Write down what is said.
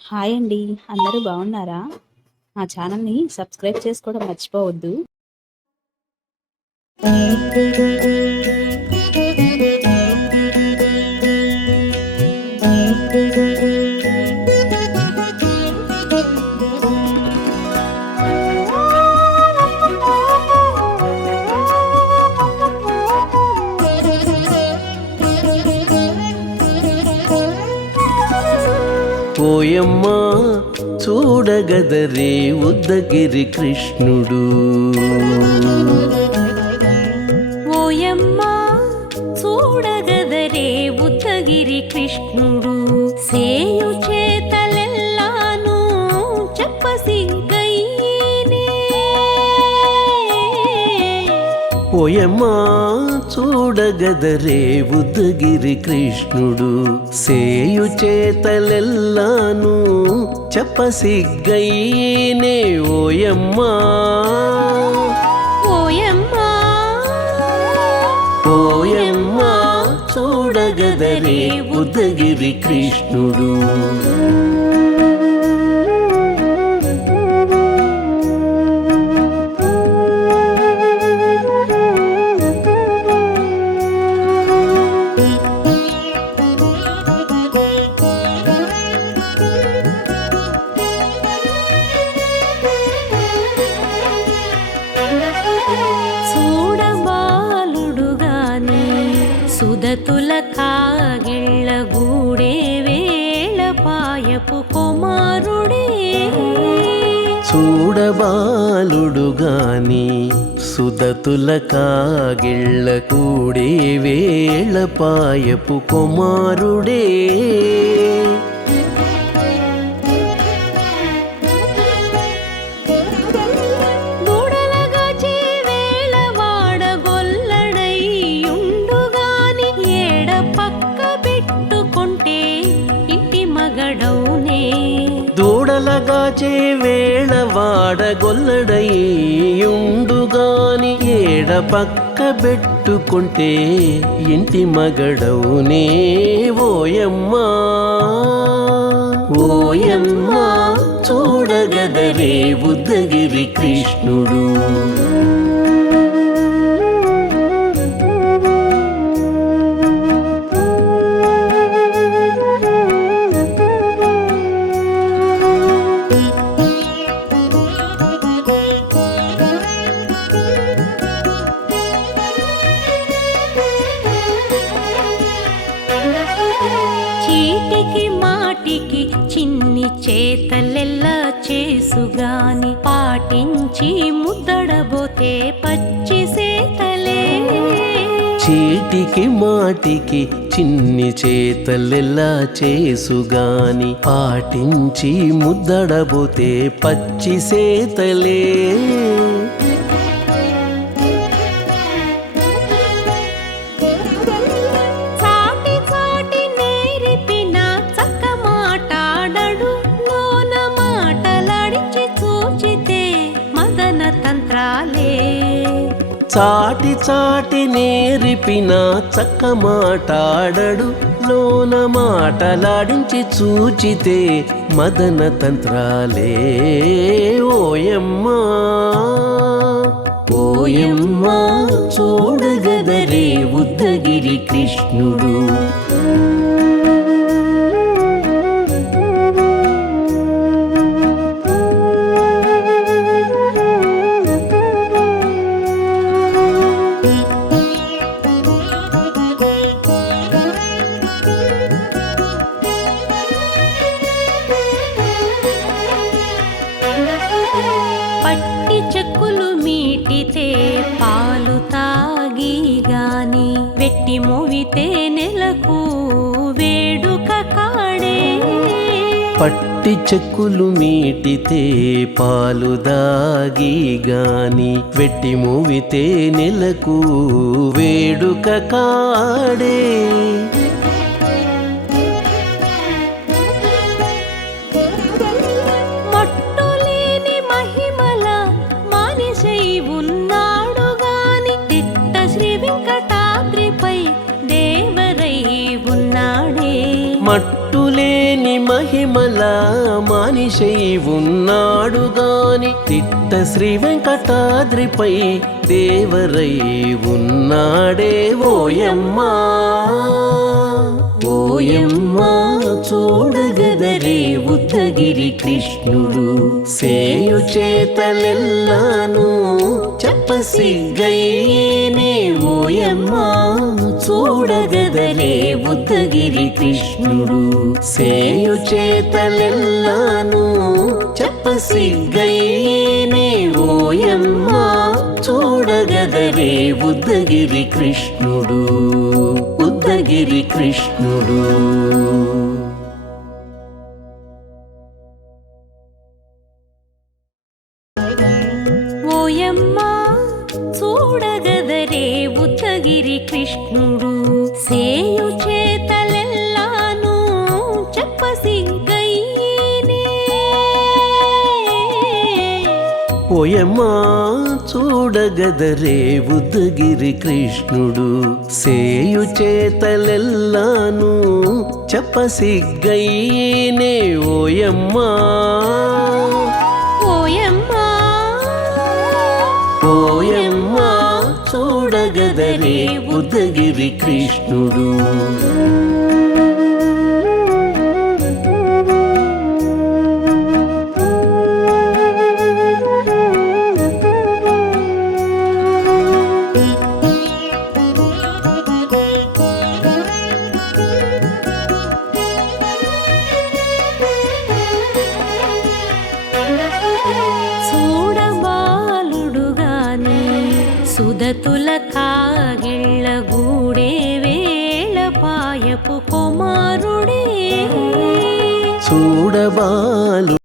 Hi అండి. అందరూ బాగున్నారా? మా ఛానల్‌ని సబ్స్క్రైబ్ చేసుకోవడం మర్చిపోవద్దు. ఓయమ్మా చూడగదరే ఉద్దగిరి కృష్ణుడు. ఓయమ్మా చూడగదరే ఉద్దగిరి కృష్ణుడు. సేయు చేతలెల్లాను చెప్పసిగ్గయ్యేనే. ఓయమ్మా చూడగదరే ఉద్దగిరి కృష్ణుడు. సేయు చేతలెల్లాను చెప్పసిగ్గయ్యేనే. ఓయమ్మా ఓయమ్మా ఓయమ్మా చూడగదరే ఉద్దగిరి కృష్ణుడు. సుదతుల కాగిళ్ళ గూడే వేళ పాయపు కుమారుడే. చూడబాలుడు గాని సుదతుల కాగిళ్ళ కూడే వేళ పాయపు కుమారుడే. దూడలగాచే వేళ వాడగొల్లడయ్యుండుగాని ఏడ పక్క పెట్టుకుంటే ఇంటి మగడవునే. ఓయమ్మా ఓయమ్మా చూడగదరే ఉద్దగిరి కృష్ణుడు. చీటికి మాటికి చిన్ని చేతలెల్లా చేసుగాని పాటించి ముద్దడబోతే పచ్చి సేతలే. చీటికి మాటికి చిన్ని చేతలెల్లా చేసుగాని పాటించి ముద్దడబోతే పచ్చి సేతలే. చాటి చాటి నేరిపిన చక్క మాటాడడు లోన మాటలాడించి చూచితే మదన తంత్రాలే. ఓయమ్మా ఓయమ్మా చూడగదరే ఉద్దగిరి కృష్ణుడు. పట్టి చెక్కులు మీటితే పాలు తాగి గాని వెట్టి మోవితే నెలకు వేడుక కాడే. పట్టి చెక్కులు మీటితే పాలు దాగి గాని వెట్టి మోవితే నెలకు వేడుక కాడే. మట్టులేని మహిమ తిరుమల మానిషై ఉన్నాడు గాని తిట్ట శ్రీ వెంకటాద్రిపై దేవరై ఉన్నాడే ఓయమ్మా ఓయమ్మా చూడగదరే ఉద్దగిరి కృష్ణుడు సేయు చేతలెల్లాను చెప్పసిగ్గయ్యేనే ఓయమ్మా చూడగదరే ఉద్దగిరి కృష్ణుడు సేయు చేతలెల్లాను చెప్పసిగ్గయ్యేనే ఓయమ్మా చూడగదరే ఉద్దగిరి కృష్ణుడు ఉద్దగిరి కృష్ణుడు. ఓయమ్మా చూడగదరే ఉద్దగిరి కృష్ణుడు సేయు చేతలెల్లాను చెప్పసిగ్గయ్యేనే ఓయమ్మా చూడగదరే ఉద్దగిరి కృష్ణుడు సేయు చేతలెల్లాను చెప్పసిగ్గయ్యేనే ఓయమ్మా ఓయమ్మా ఓయమ్మా చూడగదరే ఉద్దగిరి కృష్ణుడు. చూడబాలుడుగాని సుదతుల కాగిళ్ళ గూడే వేళ పాయపు కుమారుడే చూడబాలు